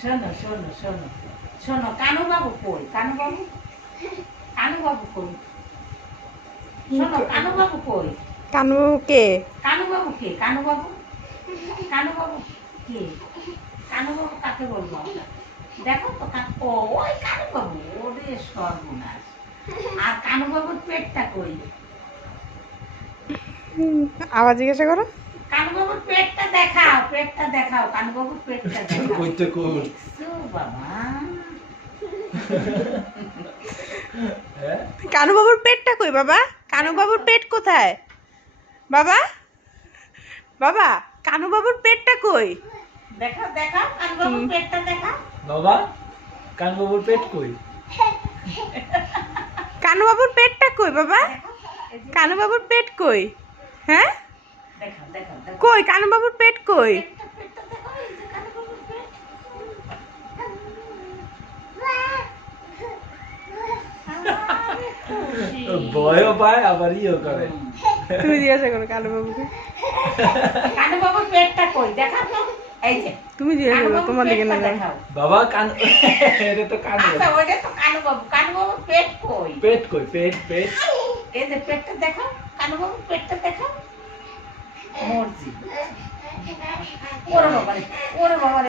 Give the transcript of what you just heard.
শোনো শোনো শোনো শোনো, কানু বাবু কই? কানু বাবু, কানু বাবু কই? শোনো, কানু বাবু কই? কানু কে? কানু বাবু কে? কানু বাবু, কানু বাবু কে? কানু বাবু কাকে বলবো আমরা? দেখো তো ও ওই কানু বাবু, ওরে সর্বনাশ। আর কানু বাবুর পেটটা কই? আবার জিজ্ঞাসা করো। কানু বাবুর পেটটা দেখাও, পেটটা দেখাও, কানু বাবুর পেটটা দেখাও। কইতে কই দেখছো বাবা? কানু বাবুর পেটটা কই বাবা? কানু বাবুর পেট কোথায় বাবা? বাবা, কানু বাবুর পেটটা কই? দেখাও দেখাও, কানু বাবুর পেটটা দেখাও। বাবা কান বাবুর পেট কই? কানু বাবুর পেটটা কই বাবা? এই যে, কানু বাবুর পেট কই? হ্যাঁ, দেখাও দেখাও দেখাও। কই কানু বাবুর পেট কই? পেটটা পেটটা দেখাও, এই যে কানু বাবুর পেট। আরে খুশি। ভয়ও পায় আবার ইও করে। তুমি জিজ্ঞাসা করো কানু বাবুকে। কানু বাবুর পেটটা কই? দেখাও তো। এই যে তুমি জিজ্ঞাসা কানু করো, বাবুর তোমার দিকে না পেটটা যাও। দেখাও। বাবা কান এটা তো কান আচ্ছা, ওইটা তো কানু বাবু। কানু বাবুর পেট কই? পেট কই? পেট পেট এই যে পেটটা দেখাও, কানু বাবুর পেটটা দেখাও। মরজি। ওরে বাবা রে, ওরে বাবা রে।